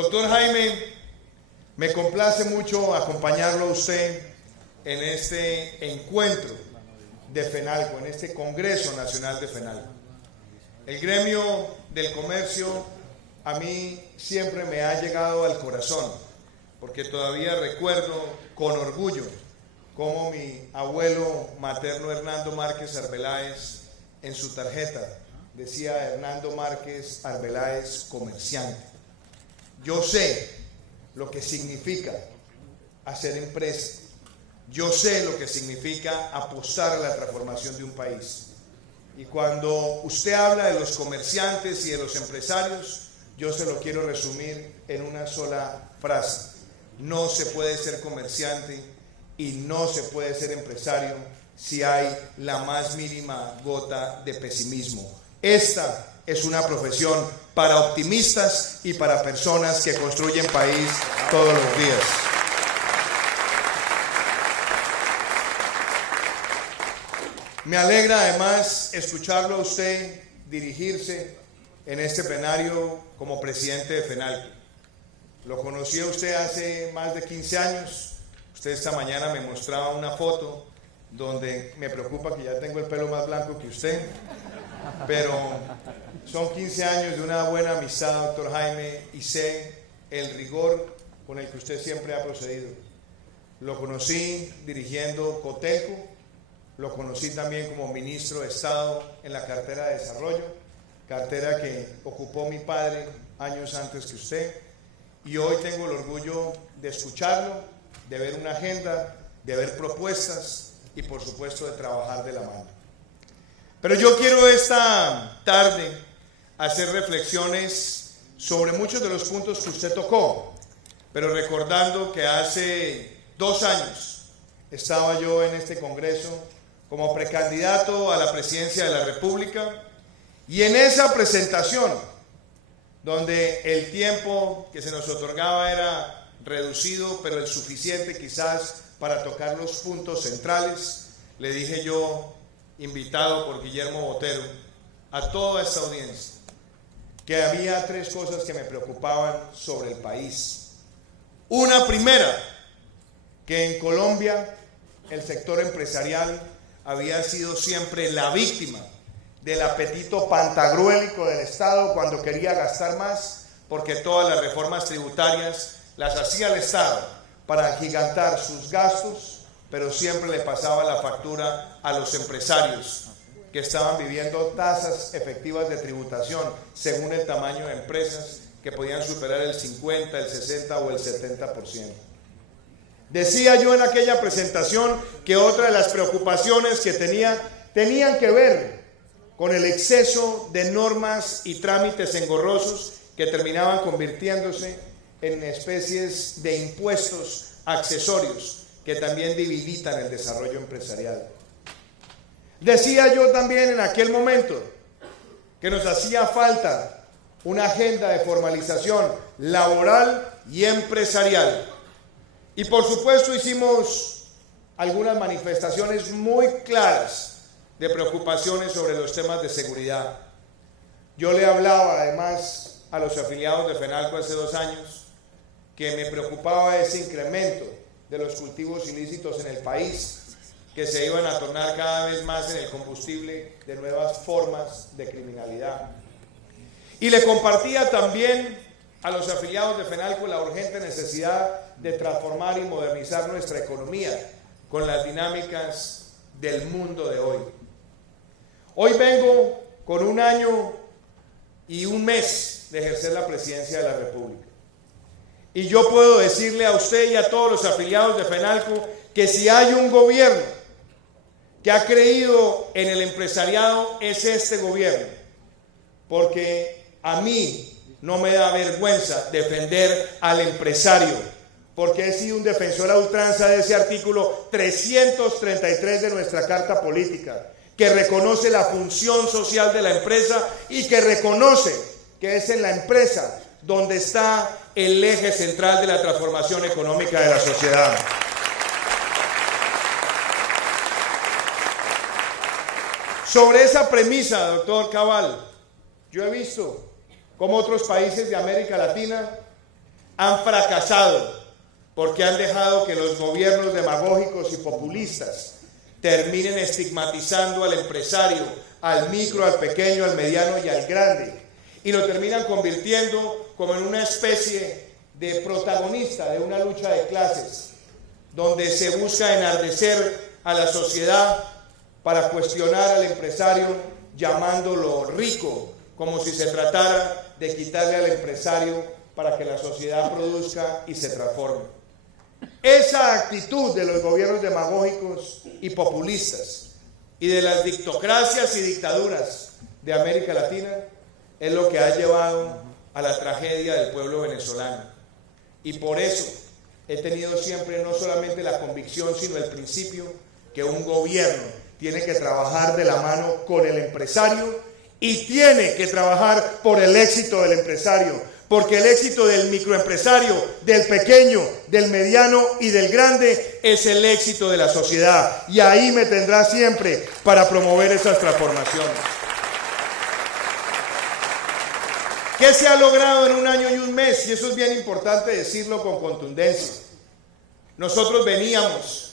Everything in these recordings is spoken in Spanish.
Doctor Jaime, me complace mucho acompañarlo a usted en este encuentro de FENALCO, en este Congreso Nacional de FENALCO. El gremio del comercio a mí siempre me ha llegado al corazón, porque todavía recuerdo con orgullo cómo mi abuelo materno Hernando Márquez Arbeláez en su tarjeta decía Hernando Márquez Arbeláez comerciante. Yo sé lo que significa hacer empresa, yo sé lo que significa apostar a la transformación de un país. Y cuando usted habla de los comerciantes y de los empresarios, yo se lo quiero resumir en una sola frase: no se puede ser comerciante y no se puede ser empresario si hay la más mínima gota de pesimismo. Esta es una profesión para optimistas y para personas que construyen país todos los días. Me alegra además escucharlo a usted dirigirse en este plenario como presidente de FENALCO. Lo conocí a usted hace más de 15 años. Usted esta mañana me mostraba una foto donde me preocupa que ya tengo el pelo más blanco que usted, pero son 15 años de una buena amistad, doctor Jaime, y sé el rigor con el que usted siempre ha procedido. Lo conocí dirigiendo Cotelco, lo conocí también como ministro de Estado en la cartera de Desarrollo, cartera que ocupó mi padre años antes que usted, y hoy tengo el orgullo de escucharlo, de ver una agenda, de ver propuestas y por supuesto de trabajar de la mano. Pero yo quiero esta tarde hacer reflexiones sobre muchos de los puntos que usted tocó, pero recordando que hace 2 años estaba yo en este Congreso como precandidato a la presidencia de la República, y en esa presentación, donde el tiempo que se nos otorgaba era reducido, pero el suficiente quizás para tocar los puntos centrales, le dije yo, invitado por Guillermo Botero, a toda esta audiencia, que había 3 cosas que me preocupaban sobre el país. Una primera, que en Colombia el sector empresarial había sido siempre la víctima del apetito pantagruélico del Estado cuando quería gastar más, porque todas las reformas tributarias las hacía el Estado para agigantar sus gastos, pero siempre le pasaba la factura a los empresarios que estaban viviendo tasas efectivas de tributación según el tamaño de empresas que podían superar el 50, el 60 o el 70%. Decía yo en aquella presentación que otra de las preocupaciones que tenían que ver con el exceso de normas y trámites engorrosos que terminaban convirtiéndose en especies de impuestos accesorios que también debilitan el desarrollo empresarial. Decía yo también en aquel momento que nos hacía falta una agenda de formalización laboral y empresarial. Y por supuesto hicimos algunas manifestaciones muy claras de preocupaciones sobre los temas de seguridad. Yo le hablaba además a los afiliados de FENALCO hace 2 años que me preocupaba ese incremento de los cultivos ilícitos en el país, que se iban a tornar cada vez más en el combustible de nuevas formas de criminalidad. Y le compartía también a los afiliados de FENALCO la urgente necesidad de transformar y modernizar nuestra economía con las dinámicas del mundo de hoy. Hoy vengo con 1 año y 1 mes de ejercer la presidencia de la República. Y yo puedo decirle a usted y a todos los afiliados de FENALCO que si hay un gobierno que ha creído en el empresariado es este gobierno, porque a mí no me da vergüenza defender al empresario, porque he sido un defensor a ultranza de ese artículo 333 de nuestra Carta Política, que reconoce la función social de la empresa y que reconoce que es en la empresa donde está el eje central de la transformación económica de la sociedad. Sobre esa premisa, doctor Cabal, yo he visto cómo otros países de América Latina han fracasado porque han dejado que los gobiernos demagógicos y populistas terminen estigmatizando al empresario, al micro, al pequeño, al mediano y al grande, y lo terminan convirtiendo como en una especie de protagonista de una lucha de clases, donde se busca enardecer a la sociedad para cuestionar al empresario, llamándolo rico, como si se tratara de quitarle al empresario para que la sociedad produzca y se transforme. Esa actitud de los gobiernos demagógicos y populistas y de las dictocracias y dictaduras de América Latina es lo que ha llevado a la tragedia del pueblo venezolano. Y por eso he tenido siempre no solamente la convicción, sino el principio que un gobierno tiene que trabajar de la mano con el empresario y tiene que trabajar por el éxito del empresario, porque el éxito del microempresario, del pequeño, del mediano y del grande es el éxito de la sociedad. Y ahí me tendrá siempre para promover esas transformaciones. ¿Qué se ha logrado en un año y un mes? Y eso es bien importante decirlo con contundencia. Nosotros veníamos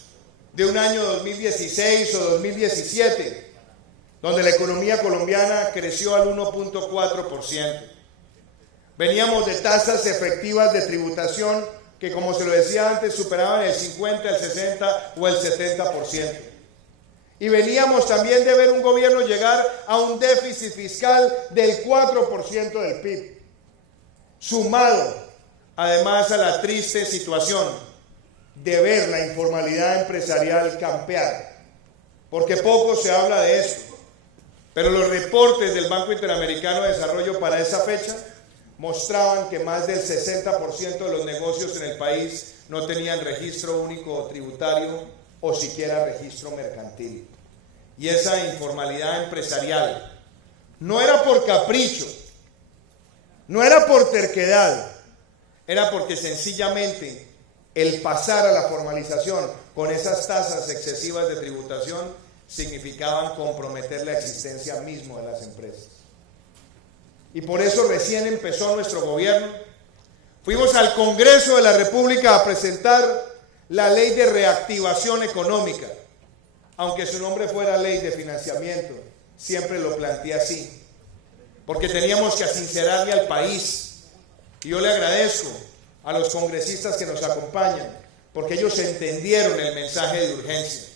de un año 2016 o 2017, donde la economía colombiana creció al 1.4%. Veníamos de tasas efectivas de tributación que, como se lo decía antes, superaban el 50, el 60 o el 70%. Y veníamos también de ver un gobierno llegar a un déficit fiscal del 4% del PIB, sumado además a la triste situación de ver la informalidad empresarial campear, porque poco se habla de esto, pero los reportes del Banco Interamericano de Desarrollo para esa fecha mostraban que más del 60% de los negocios en el país no tenían registro único tributario o siquiera registro mercantil. Y esa informalidad empresarial no era por capricho, no era por terquedad, era porque sencillamente el pasar a la formalización con esas tasas excesivas de tributación significaban comprometer la existencia misma de las empresas. Y por eso recién empezó nuestro gobierno. Fuimos al Congreso de la República a presentar la Ley de Reactivación Económica. Aunque su nombre fuera Ley de Financiamiento, siempre lo planteé así, porque teníamos que sincerarle al país. Y yo le agradezco a los congresistas que nos acompañan, porque ellos entendieron el mensaje de urgencia.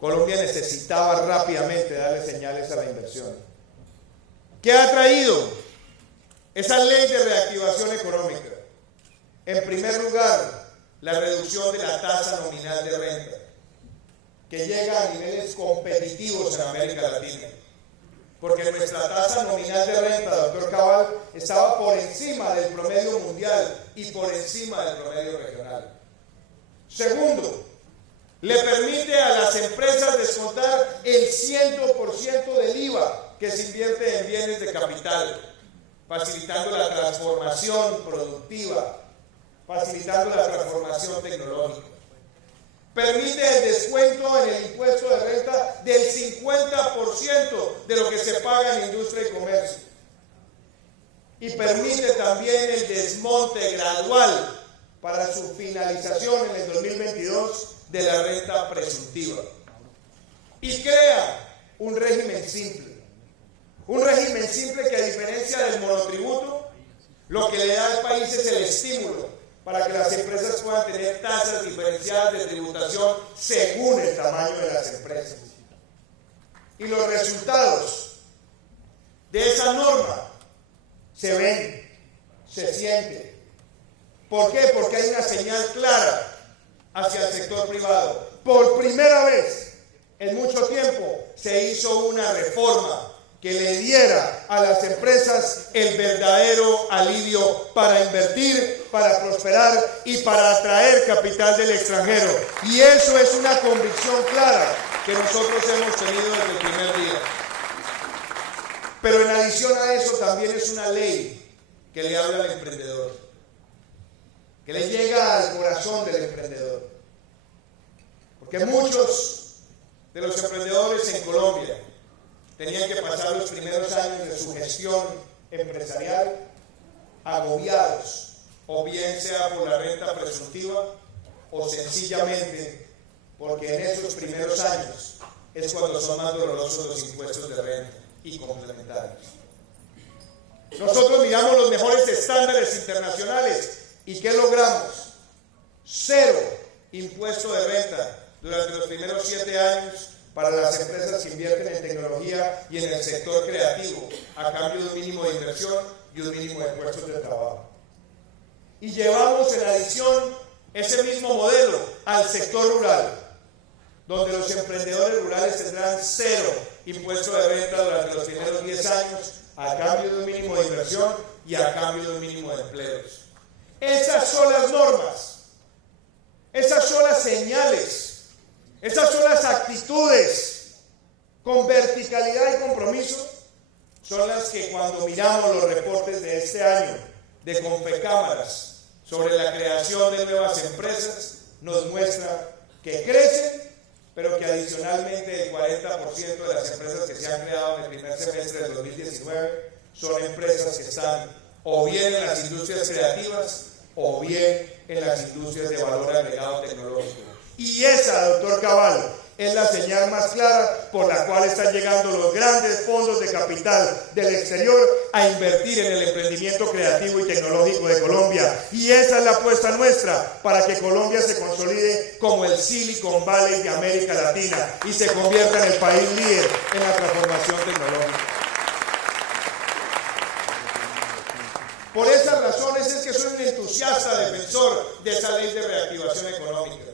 Colombia necesitaba rápidamente darle señales a la inversión. ¿Qué ha traído esa Ley de Reactivación Económica? En primer lugar, la reducción de la tasa nominal de renta, que llega a niveles competitivos en América Latina. Porque nuestra tasa nominal de renta, doctor Cabal, estaba por encima del promedio mundial y por encima del promedio regional. Segundo, le permite a las empresas descontar el 100% del IVA que se invierte en bienes de capital, facilitando la transformación productiva, facilitando la transformación tecnológica. Permite el descuento en el impuesto de renta del 50% de lo que se paga en industria y comercio. Y permite también el desmonte gradual para su finalización en el 2022 de la renta presuntiva. Y crea un régimen simple. Un régimen simple que, a diferencia del monotributo, lo que le da al país es el estímulo para que las empresas puedan tener tasas diferenciadas de tributación según el tamaño de las empresas. Y los resultados de esa norma se ven, se sienten. ¿Por qué? Porque hay una señal clara hacia el sector privado. Por primera vez en mucho tiempo se hizo una reforma que le diera a las empresas el verdadero alivio para invertir, para prosperar y para atraer capital del extranjero. Y eso es una convicción clara que nosotros hemos tenido desde el primer día. Pero en adición a eso también es una ley que le habla al emprendedor, que le llega al corazón del emprendedor. Porque muchos de los emprendedores en Colombia tenían que pasar los primeros años de su gestión empresarial agobiados, o bien sea por la renta presuntiva, o sencillamente porque en esos primeros años es cuando son más dolorosos los impuestos de renta y complementarios. Nosotros miramos los mejores estándares internacionales y ¿qué logramos? 0 impuesto de renta durante los primeros 7 años para las empresas que invierten en tecnología y en el sector creativo, a cambio de un mínimo de inversión y un mínimo de puestos de trabajo. Y llevamos en adición ese mismo modelo al sector rural, donde los emprendedores rurales tendrán 0 impuesto de renta durante los primeros 10 años, a cambio de un mínimo de inversión y a cambio de un mínimo de empleos. Esas son las normas, esas son las señales, esas son las actitudes con verticalidad y compromiso, son las que cuando miramos los reportes de este año de Confecámaras sobre la creación de nuevas empresas, nos muestra que crecen, pero que adicionalmente el 40% de las empresas que se han creado en el primer semestre del 2019 son empresas que están o bien en las industrias creativas o bien en las industrias de valor agregado tecnológico. Y esa, doctor Cabal, es la señal más clara por la cual están llegando los grandes fondos de capital del exterior a invertir en el emprendimiento creativo y tecnológico de Colombia. Y esa es la apuesta nuestra para que Colombia se consolide como el Silicon Valley de América Latina y se convierta en el país líder en la transformación tecnológica. Por esas razones es que soy un entusiasta defensor de esa ley de reactivación económica.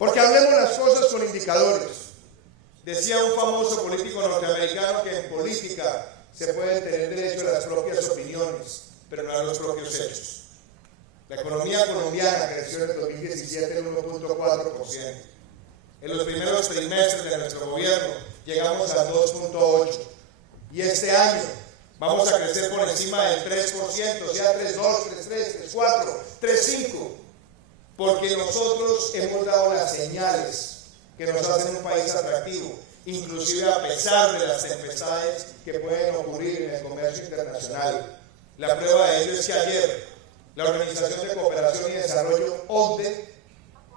Porque hablemos las cosas con indicadores. Decía un famoso político norteamericano que en política se puede tener derecho a las propias opiniones, pero no a los propios hechos. La economía colombiana creció en el 2017 en 1.4%. En los primeros trimestres de nuestro gobierno llegamos al 2.8%. Y este año vamos a crecer por encima del 3%, sea 3.2, 3.3, 3.4, 3.5%. Porque nosotros hemos dado las señales que nos hacen un país atractivo, inclusive a pesar de las tempestades que pueden ocurrir en el comercio internacional. La prueba de ello es que ayer la Organización de Cooperación y Desarrollo, OCDE,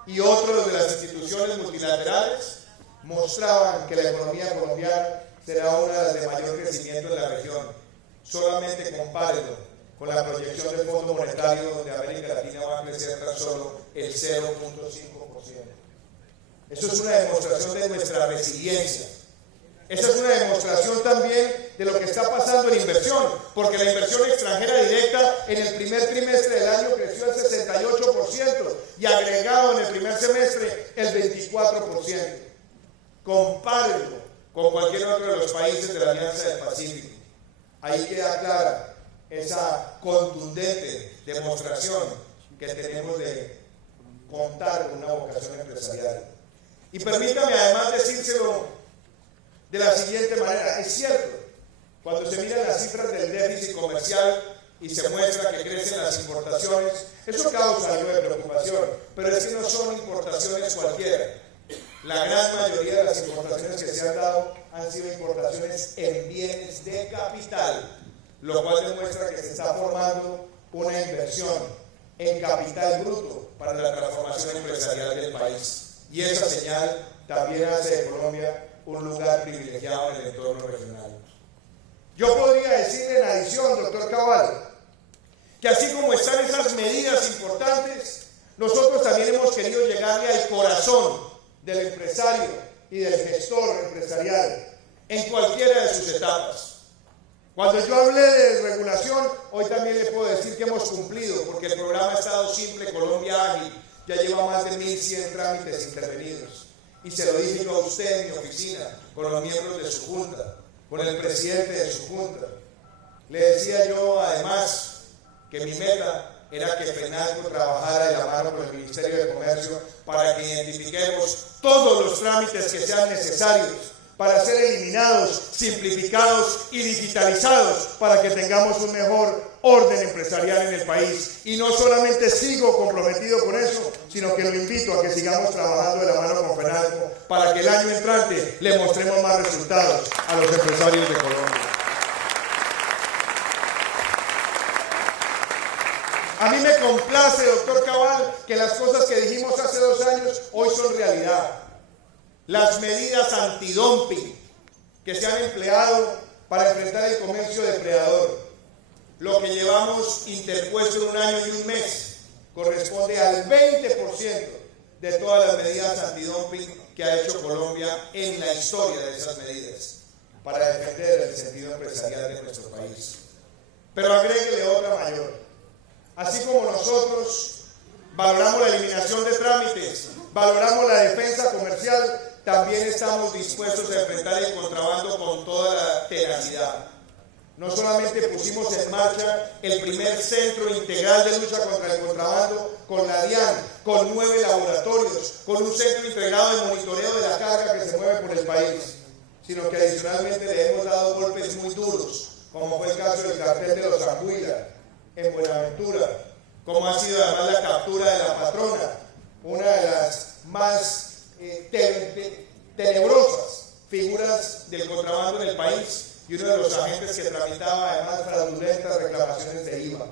y otros de las instituciones multilaterales mostraban que la economía colombiana será una de las de mayor crecimiento en la región. Solamente compárenlo con la proyección del Fondo Monetario, donde América Latina va a crecer tan solo el 0.5%. Eso es una demostración de nuestra resiliencia. Esa es una demostración también de lo que está pasando en inversión, porque la inversión extranjera directa en el primer trimestre del año creció el 68% y agregado en el primer semestre el 24%. Compárenlo con cualquier otro de los países de la Alianza del Pacífico. Ahí queda clara esa contundente demostración que tenemos de contar con una vocación empresarial. Y permítame además decírselo de la siguiente manera. Es cierto, cuando se miran las cifras del déficit comercial y se muestra que crecen las importaciones, eso causa algo de preocupación, pero es que no son importaciones cualquiera. La gran mayoría de las importaciones que se han dado han sido importaciones en bienes de capital, lo cual demuestra que se está formando una inversión en capital bruto para la transformación empresarial del país. Y esa señal también hace de Colombia un lugar privilegiado en el entorno regional. Yo podría decir en adición, doctor Cabal, que así como están esas medidas importantes, nosotros también hemos querido llegarle al corazón del empresario y del gestor empresarial en cualquiera de sus etapas. Cuando yo hablé de regulación, hoy también le puedo decir que hemos cumplido, porque el programa Estado Simple Colombia Ágil ya lleva más de 1.100 trámites intervenidos. Y se lo dije yo a usted en mi oficina, con los miembros de su junta, con el presidente de su junta. Le decía yo además que mi meta era que FENALCO trabajara de la mano con el Ministerio de Comercio para que identifiquemos todos los trámites que sean necesarios para ser eliminados, simplificados y digitalizados, para que tengamos un mejor orden empresarial en el país. Y no solamente sigo comprometido con eso, sino que lo invito a que sigamos trabajando de la mano con FENALCO para que el año entrante le mostremos más resultados a los empresarios de Colombia. A mí me complace, doctor Cabal, que las cosas que dijimos hace 2 años hoy son realidad. Las medidas antidumping que se han empleado para enfrentar el comercio depredador. Lo que llevamos interpuesto en 1 año y 1 mes corresponde al 20% de todas las medidas antidumping que ha hecho Colombia en la historia de esas medidas para defender el sentido empresarial de nuestro país. Pero agréguele otra mayor. Así como nosotros valoramos la eliminación de trámites, valoramos la defensa comercial, también estamos dispuestos a enfrentar el contrabando con toda la tenacidad. No solamente pusimos en marcha el primer centro integral de lucha contra el contrabando con la DIAN, con 9 laboratorios, con un centro integrado de monitoreo de la carga que se mueve por el país, sino que adicionalmente le hemos dado golpes muy duros, como fue el caso del cartel de los Anguila en Buenaventura, como ha sido además la captura de la patrona, una de las más tenebrosas figuras del contrabando en el país y uno de los agentes que tramitaba además fraudulentas reclamaciones de IVA.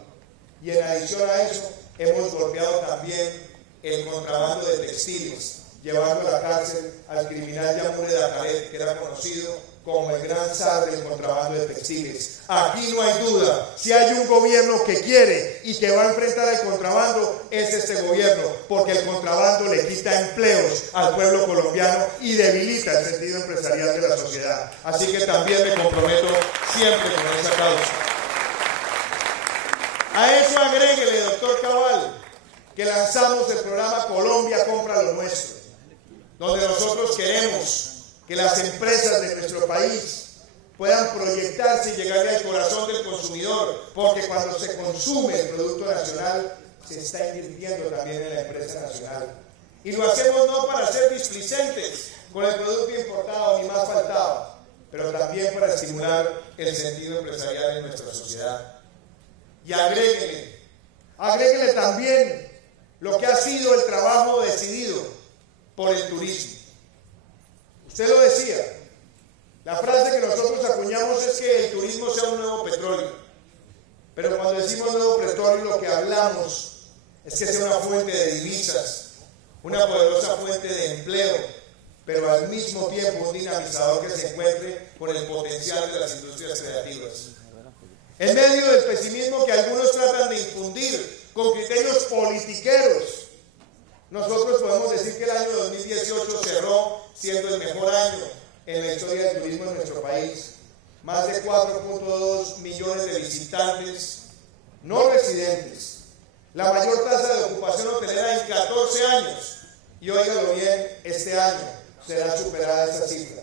Y en adición a eso, hemos golpeado también el contrabando de textiles, llevando a la cárcel al criminal Yamure Dacaret, que era conocido como el gran zar del contrabando de textiles. Aquí no hay duda, si hay un gobierno que quiere y que va a enfrentar el contrabando, es este gobierno, porque el contrabando le quita empleos al pueblo colombiano y debilita el sentido empresarial de la sociedad. Así que también me comprometo siempre con esa causa. A eso agréguele, doctor Cabal, que lanzamos el programa Colombia Compra lo Nuestro, donde nosotros queremos que las empresas de nuestro país puedan proyectarse y llegarle al corazón del consumidor, porque cuando se consume el producto nacional, se está invirtiendo también en la empresa nacional. Y lo hacemos no para ser displicentes con el producto importado, ni más faltaba, pero también para estimular el sentido empresarial en nuestra sociedad. Y agréguele también lo que ha sido el trabajo decidido por el turismo. Usted lo decía, la frase que nosotros acuñamos es que el turismo sea un nuevo petróleo. Pero cuando decimos nuevo petróleo, lo que hablamos es que sea una fuente de divisas, una poderosa fuente de empleo, pero al mismo tiempo un dinamizador que se encuentre con el potencial de las industrias creativas. En medio del pesimismo que algunos tratan de infundir con criterios politiqueros, nosotros podemos decir que el año 2018 cerró siendo el mejor año en la historia del turismo en nuestro país. Más de 4.2 millones de visitantes no residentes. La mayor tasa de ocupación hotelera en 14 años. Y óigalo bien, este año será superada esa cifra.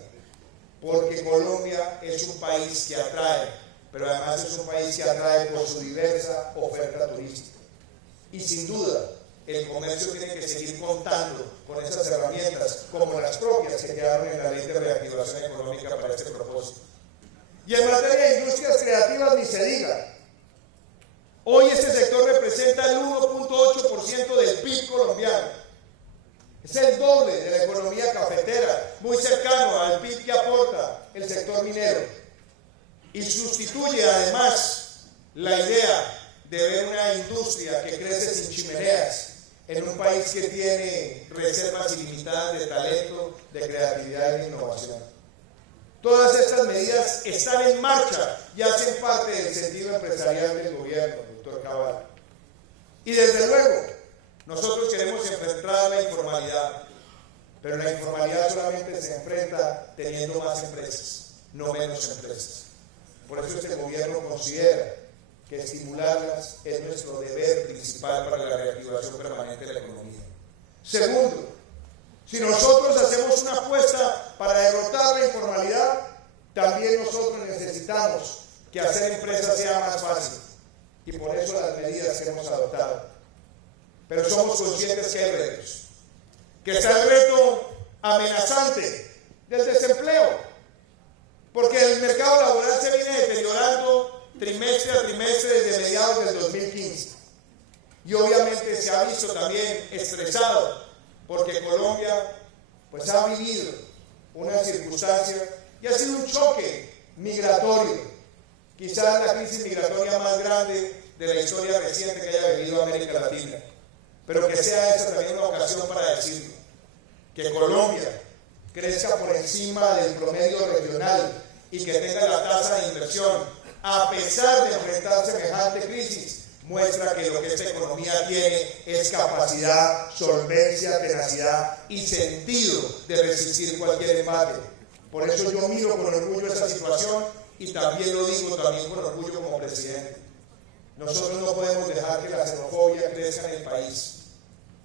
Porque Colombia es un país que atrae, pero además es un país que atrae por su diversa oferta turística. Y sin duda, el comercio tiene que seguir contando con esas herramientas como las propias que quedaron en la Ley de Reactivación Económica para este propósito. Y en materia de industrias creativas ni se diga. Hoy este sector representa el 1.8% del PIB colombiano. Es el doble de la economía cafetera, muy cercano al PIB que aporta el sector minero. Y sustituye además la idea de ver una industria que crece sin chimeneas en un país que tiene reservas ilimitadas de talento, de creatividad y de innovación. Todas estas medidas están en marcha y hacen parte del sentido empresarial del gobierno, doctor Cabal. Y desde luego, nosotros queremos enfrentar la informalidad, pero la informalidad solamente se enfrenta teniendo más empresas, no menos empresas. Por eso este gobierno considera que estimularlas es nuestro deber principal para la reactivación permanente de la economía. Segundo, si nosotros hacemos una apuesta para derrotar la informalidad, también nosotros necesitamos que hacer empresas sea más fácil. Y por eso las medidas que hemos adoptado. Pero somos conscientes que hay retos. Que está el reto amenazante del desempleo. Porque el mercado laboral se viene deteriorando trimestre a trimestre desde mediados del 2015. Y obviamente se ha visto también estresado porque Colombia pues ha vivido una circunstancia y ha sido un choque migratorio, quizás la crisis migratoria más grande de la historia reciente que haya vivido América Latina, pero que sea esta también una ocasión para decirlo, que Colombia crezca por encima del promedio regional y que tenga la tasa de inversión, a pesar de enfrentar semejante crisis, muestra que lo que esta economía tiene es capacidad, solvencia, tenacidad y sentido de resistir cualquier embate. Por eso yo miro con orgullo esta situación y también lo digo también con orgullo como presidente. Nosotros no podemos dejar que la xenofobia crezca en el país,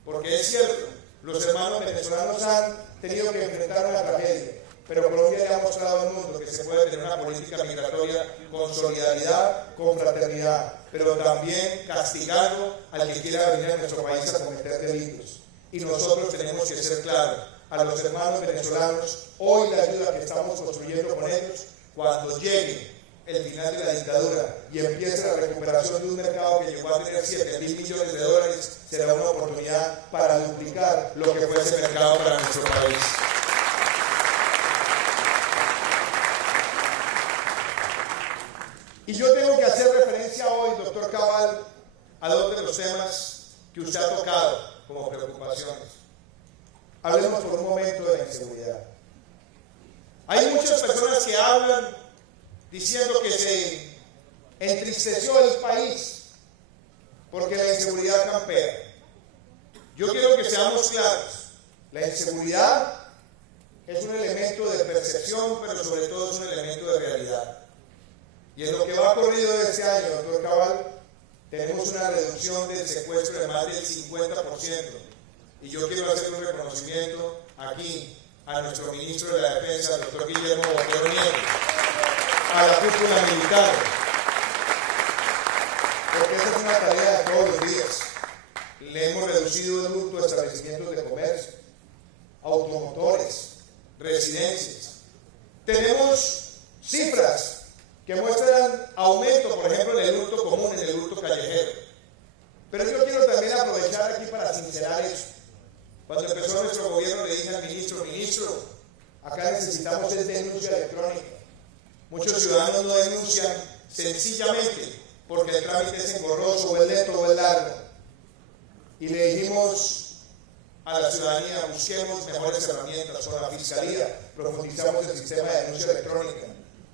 porque es cierto, los hermanos venezolanos han tenido que enfrentar una tragedia, pero Colombia le ha mostrado al mundo que se puede tener una política migratoria con solidaridad, con fraternidad, pero también castigando al que quiera venir a nuestro país a cometer delitos. Y nosotros tenemos que ser claros a los hermanos venezolanos, hoy la ayuda que estamos construyendo con ellos, cuando llegue el final de la dictadura y empiece la recuperación de un mercado que llegó a tener 7.000 millones de dólares, será una oportunidad para duplicar lo que fue ese mercado para nuestro país. Y yo tengo que hacer referencia hoy, doctor Cabal, a dos de los temas que usted ha tocado como preocupaciones. Hablemos por un momento de la inseguridad. Hay muchas personas que hablan diciendo que se entristeció el país porque la inseguridad campea. Yo quiero que seamos claros. La inseguridad es un elemento de percepción, pero sobre todo es un elemento de realidad. Y en lo que va corrido de este año, doctor Cabal, tenemos una reducción del secuestro de más del 50%. Y yo quiero hacer un reconocimiento aquí a nuestro ministro de la Defensa, el doctor Guillermo Botero Nieto, a la cúpula militar, porque esa es una tarea de todos los días. Le hemos reducido el hurto a establecimientos de comercio, automotores, residencias. Tenemos cifras que muestran aumento, por ejemplo, en el hurto común, en el hurto callejero. Pero yo quiero también aprovechar aquí para sincerar eso. Cuando empezó nuestro gobierno le dije al ministro, acá necesitamos denuncia electrónica. Muchos ciudadanos no denuncian sencillamente porque el trámite es engorroso, o es lento, o es largo. Y le dijimos a la ciudadanía, busquemos mejores herramientas con la Fiscalía, profundizamos el sistema de denuncia electrónica.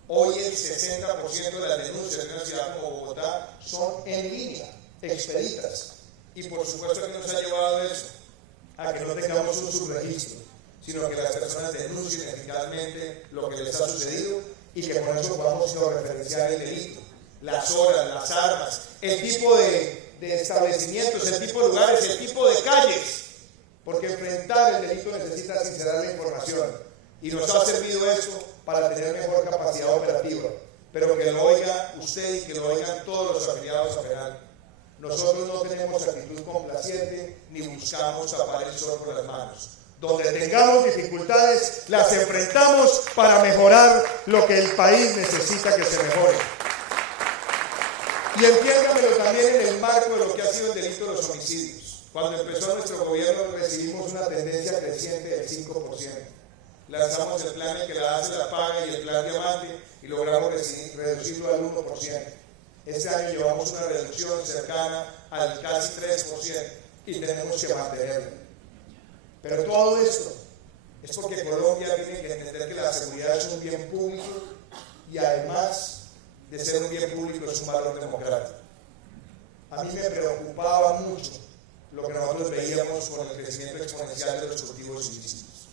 Hoy el 60% de las denuncias de una ciudad como Bogotá son en línea, expeditas. Y por supuesto que nos ha llevado eso a que no tengamos un subregistro, sino que las personas denuncien eficazmente lo que les ha sucedido y que por eso podamos referenciar el delito, las horas, las armas, el tipo de establecimientos, el tipo de lugares, el tipo de calles, porque enfrentar el delito necesita sincerar la información y nos ha servido eso para tener mejor capacidad operativa, pero que lo oiga usted y que lo oigan todos los afiliados a penal. Nosotros no tenemos actitud complaciente ni buscamos tapar el sol con las manos. Donde tengamos dificultades, las enfrentamos para mejorar lo que el país necesita que se mejore. Y entiéndamelo también en el marco de lo que ha sido el delito de los homicidios. Cuando empezó nuestro gobierno recibimos una tendencia creciente del 5%. Lanzamos el plan en que la hace la paga y el plan diamante y logramos reducirlo al 1%. Este año llevamos una reducción cercana al casi 3% y tenemos que mantenerlo. Pero todo esto es porque Colombia tiene que entender que la seguridad es un bien público y además de ser un bien público es un valor democrático. A mí me preocupaba mucho lo que nosotros veíamos con el crecimiento exponencial de los cultivos ilícitos.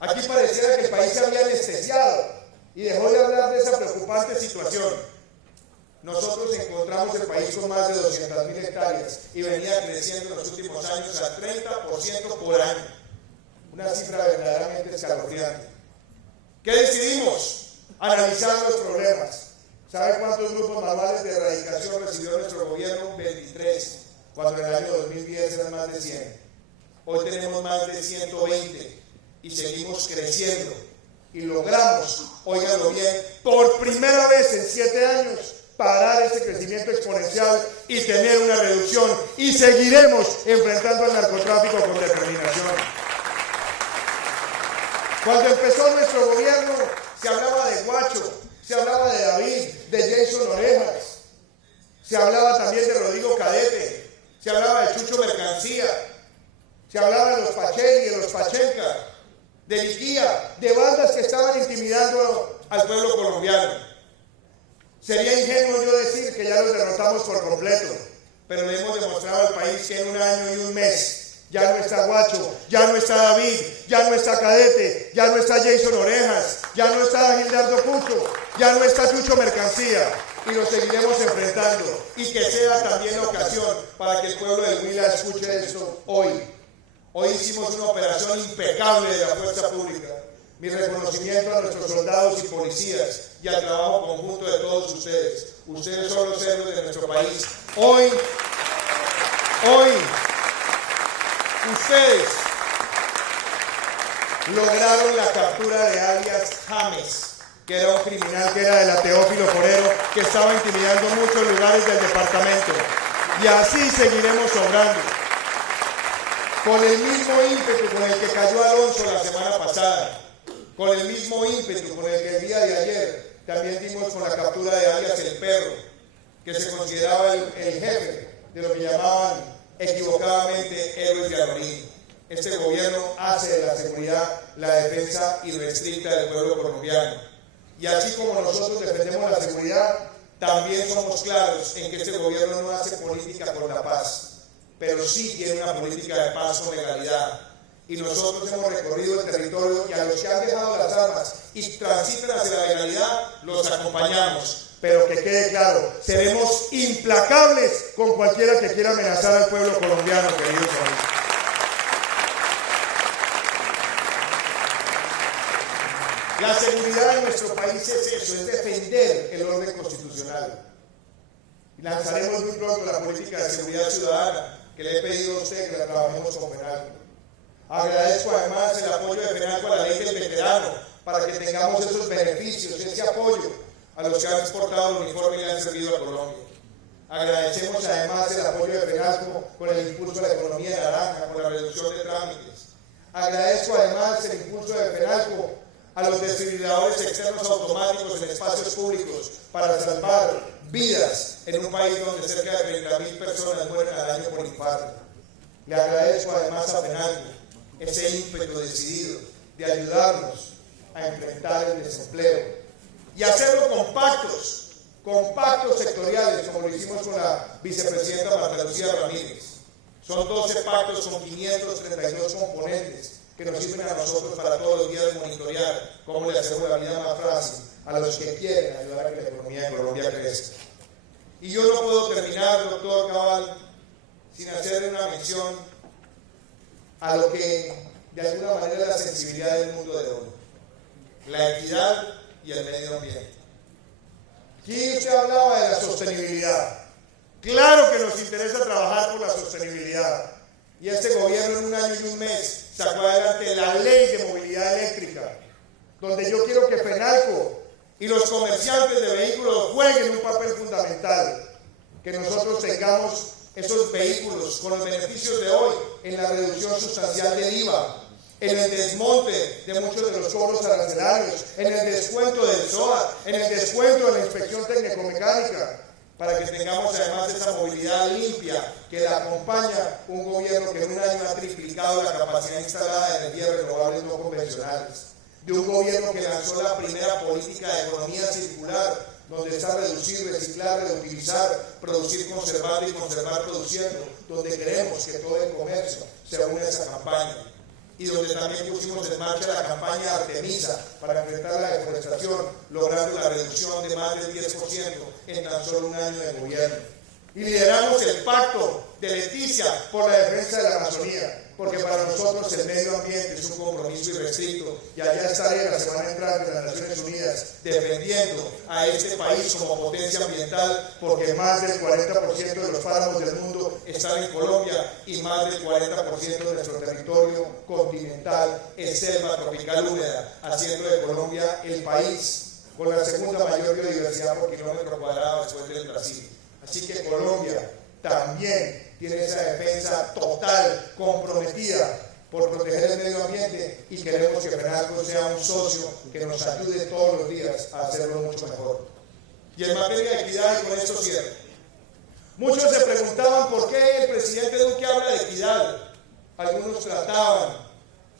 Aquí pareciera que el país se había anestesiado y dejó de hablar de esa preocupante situación. Nosotros encontramos el país con más de 200.000 hectáreas y venía creciendo en los últimos años a 30% por año. Una cifra verdaderamente escalofriante. ¿Qué decidimos? Analizar los problemas. ¿Sabe cuántos grupos manuales de erradicación recibió nuestro gobierno? 23, cuando en el año 2010 eran más de 100. Hoy tenemos más de 120 y seguimos creciendo. Y logramos, óiganlo bien, por primera vez en 7 años, parar ese crecimiento exponencial y tener una reducción. Y seguiremos enfrentando al narcotráfico con determinación. Cuando empezó nuestro gobierno, se hablaba de Guacho, se hablaba de David, de Jason Orejas. Se hablaba también de Rodrigo Cadete, se hablaba de Chucho Mercancía, se hablaba de los Pacheli, de los Pachenca, de Liquía, de bandas que estaban intimidando al pueblo colombiano. Sería ingenuo yo decir que ya los derrotamos por completo, pero le hemos demostrado al país que en un año y un mes ya no está Guacho, ya no está David, ya no está Cadete, ya no está Jason Orejas, ya no está Gildardo Cuco, ya no está Chucho Mercancía, y lo seguiremos enfrentando, y que sea también la ocasión para que el pueblo del Huila escuche esto hoy. Hoy hicimos una operación impecable de la fuerza pública. Mi reconocimiento a nuestros soldados y policías y al trabajo conjunto de todos ustedes. Ustedes son los héroes de nuestro país. Hoy, ustedes lograron la captura de alias James, que era un criminal que era de la Teófilo Forero, que estaba intimidando muchos lugares del departamento. Y así seguiremos obrando. Con el mismo ímpetu con el que cayó Alonso la semana pasada, con el mismo ímpetu con el que el día de ayer también dimos con la captura de alias El Perro, que se consideraba el jefe de lo que llamaban equivocadamente héroes de Arorín. Este gobierno hace de la seguridad la defensa irrestricta del pueblo colombiano. Y así como nosotros defendemos la seguridad, también somos claros en que este gobierno no hace política con la paz, pero sí tiene una política de paz con legalidad. Y nosotros hemos recorrido el territorio y a los que han dejado las armas y transitan hacia la legalidad, los acompañamos. Pero que quede claro, seremos implacables con cualquiera que quiera amenazar al pueblo colombiano, queridos amigos. La seguridad de nuestro país es eso, es defender el orden constitucional. Y lanzaremos muy pronto la política de seguridad ciudadana que le he pedido a usted que la trabajemos con FENALCO. Agradezco además el apoyo de FENALCO a la ley del veterano para que tengamos esos beneficios, ese apoyo a los que han exportado el uniforme y le han servido a Colombia. Agradecemos además el apoyo de FENALCO con el impulso a la economía naranja, con la reducción de trámites. Agradezco además el impulso de FENALCO a los desfibriladores externos automáticos en espacios públicos para salvar vidas en un país donde cerca de 30.000 personas mueren al año por infarto. Le agradezco además a FENALCO ese ímpetu decidido de ayudarnos a enfrentar el desempleo y hacerlo con pactos sectoriales, como lo hicimos con la vicepresidenta Marta Lucía Ramírez. Son 12 pactos con 532 componentes que nos sirven a nosotros para todos los días monitorear cómo le hacemos la vida más fácil a los que quieren ayudar a que la economía de Colombia crezca. Y yo no puedo terminar, doctor Cabal, sin hacer una mención a lo que de alguna manera es la sensibilidad del mundo de hoy: la equidad y el medio ambiente. Aquí usted hablaba de la sostenibilidad. Claro que nos interesa trabajar por la sostenibilidad. Y este gobierno en un año y un mes sacó adelante la ley de movilidad eléctrica, donde yo quiero que FENALCO y los comerciantes de vehículos jueguen un papel fundamental, que nosotros tengamos esos vehículos con los beneficios de hoy en la reducción sustancial del IVA, en el desmonte de muchos de los cobros arancelarios, en el descuento del SOA, en el descuento de la inspección técnico-mecánica, para que tengamos además esa movilidad limpia que la acompaña un gobierno que en un año ha triplicado la capacidad instalada de energías renovables no convencionales, de un gobierno que lanzó la primera política de economía circular, donde está reducir, reciclar, reutilizar, producir conservando y conservar produciendo, donde queremos que todo el comercio se une a esa campaña. Y donde también pusimos en marcha la campaña Artemisa para enfrentar la deforestación, logrando la reducción de más del 10% en tan solo un año de gobierno. Y lideramos el pacto de Leticia por la defensa de la Amazonía, porque para nosotros el medio ambiente es un compromiso irrestricto, y allá estaré la semana entrante en las Naciones Unidas defendiendo a este país como potencia ambiental, porque más del 40% de los páramos del mundo están en Colombia y más del 40% de nuestro territorio continental es selva tropical húmeda, haciendo de Colombia el país con la segunda mayor biodiversidad por kilómetro cuadrado después del Brasil. Así que Colombia también tiene esa defensa total, comprometida por proteger el medio ambiente, y queremos que FENALCO sea un socio que nos ayude todos los días a hacerlo mucho mejor. Y en materia de equidad, y con esto cierro, Muchos se preguntaban por qué el presidente Duque habla de equidad. Algunos trataban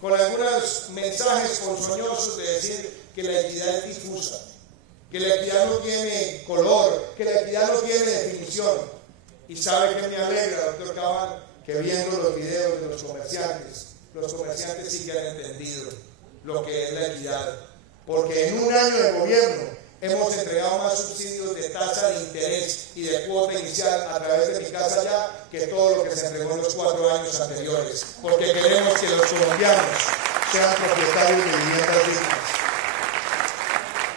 con algunos mensajes ponzoñosos de decir que la equidad es difusa, que la equidad no tiene color, que la equidad no tiene definición. Y sabe que me alegra, doctor Cabal, que viendo los videos de los comerciantes sí que han entendido lo que es la equidad. Porque en un año de gobierno hemos entregado más subsidios de tasa de interés y de cuota inicial a través de Mi Casa Ya que todo lo que se entregó en los 4 años anteriores. Porque queremos que los colombianos sean propietarios de viviendas dignas.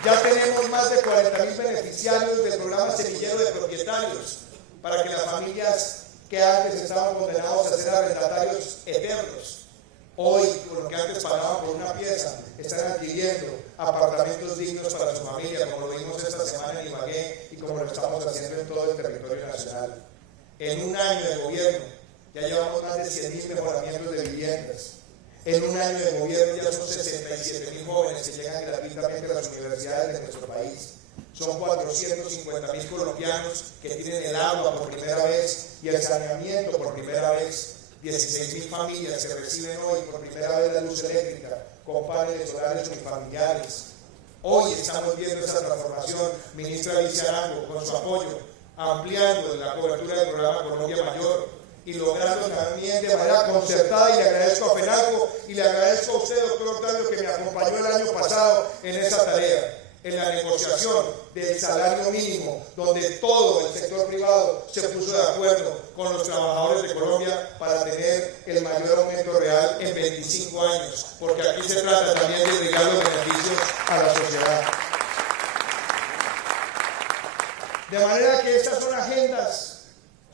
Ya tenemos más de 40.000 beneficiarios del programa Semillero de Propietarios para que las familias que antes estaban condenados a ser arrendatarios eternos, hoy, con lo que antes pagaban por una pieza, están adquiriendo apartamentos dignos para su familia, como lo vimos esta semana en Ibagué y como lo estamos haciendo en todo el territorio nacional. En un año de gobierno ya llevamos más de 100.000 mejoramientos de viviendas. En un año de gobierno ya son 67.000 jóvenes que llegan gratuitamente a las universidades de nuestro país. Son 450.000 colombianos que tienen el agua por primera vez y el saneamiento por primera vez. 16.000 familias que reciben hoy por primera vez la luz eléctrica con paneles solares unifamiliares. Hoy estamos viendo esa transformación, ministra Alicia Arango, con su apoyo, ampliando la cobertura del programa Colombia Mayor y logrando también de manera concertada, y le agradezco a FENALCO y le agradezco a usted, doctor Octavio, que me acompañó el año pasado en esa tarea, en la negociación del salario mínimo, donde todo el sector privado se puso de acuerdo con los trabajadores de Colombia para tener el mayor aumento real en 25 años, porque aquí se trata también de llegar los beneficios a la sociedad. De manera que estas son agendas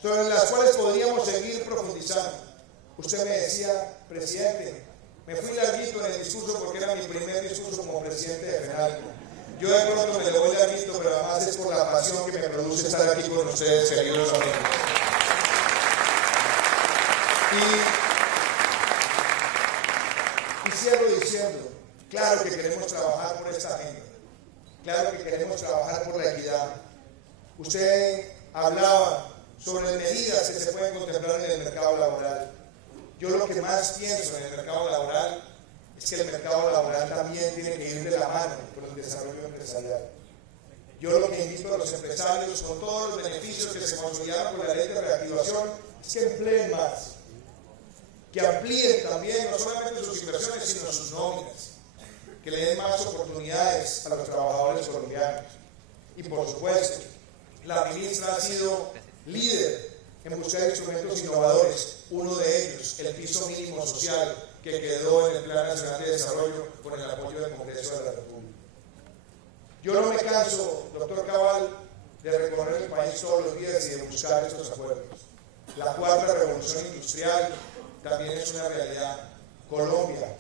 sobre las cuales podríamos seguir profundizando. Usted me decía, presidente, me fui larguito en el discurso porque era mi primer discurso como presidente de FENALCO. Yo de pronto me lo voy larguito, pero además es por la pasión que me produce estar aquí con ustedes, queridos amigos. Y cierro diciendo, claro que queremos trabajar por esta agenda, claro que queremos trabajar por la equidad. Usted hablaba sobre medidas que se pueden contemplar en el mercado laboral. Yo lo que más pienso en el mercado laboral es que el mercado laboral también tiene que ir de la mano con el desarrollo empresarial. Yo lo que invito a los empresarios, con todos los beneficios que se consolidaron con la ley de reactivación, es que empleen más, que amplíen también no solamente sus inversiones, sino sus nóminas, que le den más oportunidades a los trabajadores colombianos. Y por supuesto, la ministra ha sido líder en buscar instrumentos innovadores, uno de ellos, el piso mínimo social, que quedó en el Plan Nacional de Desarrollo con el apoyo del Congreso de la República. Yo no me canso, doctor Cabal, de recorrer el país todos los días y de buscar estos acuerdos. La cuarta revolución industrial también es una realidad. Colombia,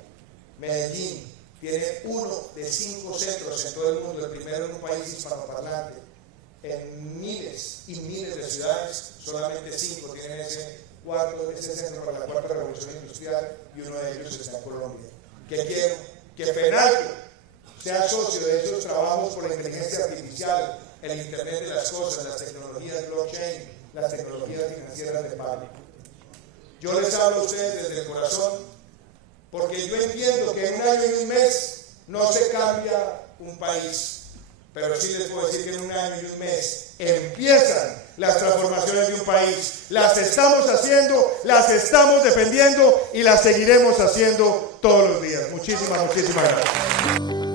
Medellín, tiene 1 de 5 centros en todo el mundo, el primero en un país hispanoparlante. En miles y miles de ciudades, solamente 5 tienen ese centro para la cuarta revolución industrial y uno de ellos está en Colombia. Que quiero que FENALCO sea socio de esos trabajos por la inteligencia artificial, el Internet de las cosas, las tecnologías blockchain, las tecnologías financieras de pago. Yo les hablo a ustedes desde el corazón, porque yo entiendo que en un año y un mes no se cambia un país. Pero sí les puedo decir que en un año y un mes empiezan las transformaciones de un país. Las estamos haciendo, las estamos defendiendo y las seguiremos haciendo todos los días. Muchísimas gracias.